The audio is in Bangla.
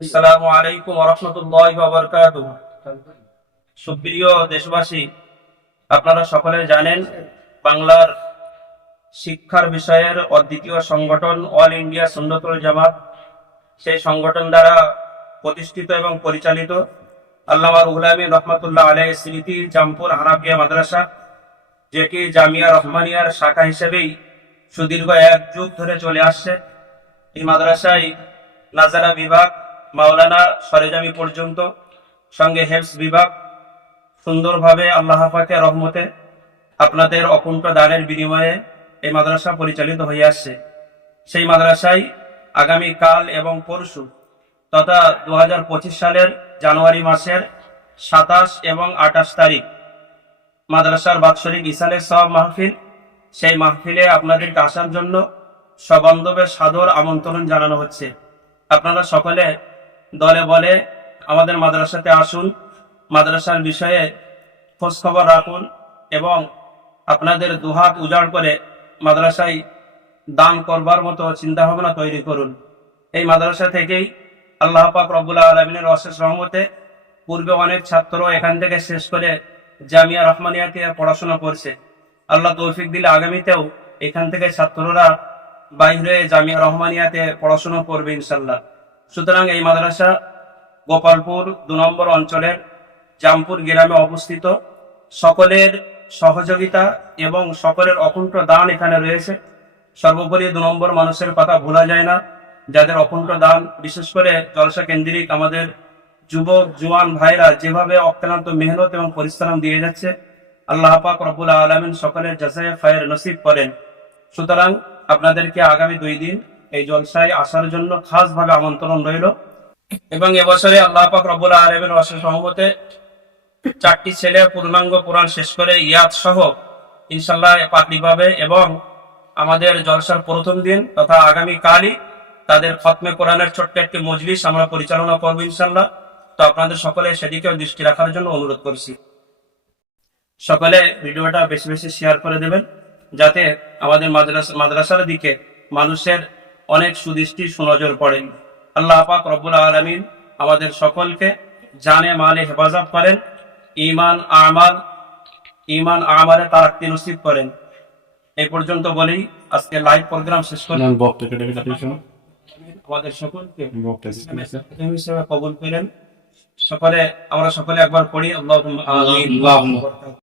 আসসালামু আলাইকুম রহমতুল্লাহ বাবরকাত সুপ্রিয় দেশবাসী, আপনারা সকলে জানেন বাংলার শিক্ষার বিষয়ের অদ্বিতীয় সংগঠন অল ইন্ডিয়া সুন্নতুল জামাত। সেই সংগঠন দ্বারা প্রতিষ্ঠিত এবং পরিচালিত আল্লামা রুহুল আমিন রহমতুল্লাহ আলাই স্মৃতি জামপুর হানাফিয়া মাদ্রাসা যেটি জামিয়া রহমানিয়ার শাখা হিসেবেই সুদীর্ঘ এক যুগ ধরে চলে আসছে। এই মাদ্রাসায় নাজারা বিভাগ মাওলানা সরেজামি পর্যন্ত, সঙ্গে হেফস বিভাগ, সুন্দরভাবে আল্লাহ পাকের রহমতে আপনাদের অকুণ্ঠ দানের বিনিময়ে এই মাদ্রাসা পরিচালিত হয়ে আসছে। সেই মাদ্রাসায় আগামী কাল এবং পরশু তথা দু হাজার পঁচিশ সালের জানুয়ারি মাসের সাতাশ এবং আঠাশ তারিখ মাদ্রাসার বাৎসরিক ইসালের সব মাহফিল। সেই মাহফিলে আপনাদেরকে আসার জন্য সবান্ধবের সাদর আমন্ত্রণ জানানো হচ্ছে। আপনারা সকলে দলে বলে আমাদের মাদ্রাসাতে আসুন, মাদ্রাসার বিষয়ে খোঁজখবর রাখুন এবং আপনাদের দুহাত উজাড় করে মাদ্রাসায় দান করবার মতো চিন্তাভাবনা তৈরি করুন। এই মাদ্রাসা থেকেই আল্লাহ পাক রব্বুল্লাহ আলমিনের অশেষ রহমতে পূর্বে অনেক ছাত্র এখান থেকে শেষ করে জামিয়া রহমানিয়াতে পড়াশোনা করছে। আল্লাহ তৌফিক দিলে আগামীতেও এখান থেকে ছাত্ররা বাইরে জামিয়া রহমানিয়াতে পড়াশোনা করবে ইনশাল্লাহ সুতরাং এই মাদ্রাসা গোপালপুর দু নম্বর অঞ্চলের জামপুর গ্রামে অবস্থিত। সকলের সহযোগিতা এবং সকলের অকুণ্ঠ দান এখানে রয়েছে। সর্বোপরি দু নম্বর মানুষের কথা ভোলা যায় না। যাদের অকুণ্ঠ দান, বিশেষ করে জলসা কেন্দ্রিক আমাদের যুবক, জোয়ান ভাইরা যেভাবে অক্লান্ত মেহনত এবং পরিশ্রম দিয়ে যাচ্ছে, আল্লাহ পাক রব্বুল আলমিন সকলের জাসায় ফায়ের নসিব করেন। সুতরাং আপনাদেরকে আগামী দুই দিন এই জলসায় আসার জন্য খাস ভাবে আমন্ত্রণ রইল। এবং এবছরে আল্লাহ পাক রব্বুল আলমিন অশেষ সহমতে চারটি ছেলে পূর্ণাঙ্গ পুরাণ শেষ করে ইয়াদ সহ ইনশাল্লাহ পাতলি পাবে এবং আমাদের জলসার প্রথম দিন তথা আগামী কালই তাদের খতমে কোরআনের ছোট্ট একটি মজলিস আমরা পরিচালনা করব ইনশাল্লাহ তো আপনাদের সকলে সেদিকেও দৃষ্টি রাখার জন্য অনুরোধ করছি। সকলে ভিডিওটা বেশি বেশি শেয়ার করে দেবেন, যাতে আমাদের মাদ্রাসা, মাদ্রাসার দিকে মানুষের অনেক সুদৃষ্টি সুনজর পড়েন আল্লাহ পাক রব্বুল আলমিন আমাদের সকলকে জানে মালে হেফাজত করেন ইমান আমাল ইমান আমালে তারাক্তি নসিব করেন। এই পর্যন্ত বলেই আজকে লাইভ প্রোগ্রাম শেষ করি। বক্তা কেটে কেটে আমাদের সকলকে হিসেবে কবুল করেন। সকলে আমরা সকলে একবার পড়ি। আল্লাহ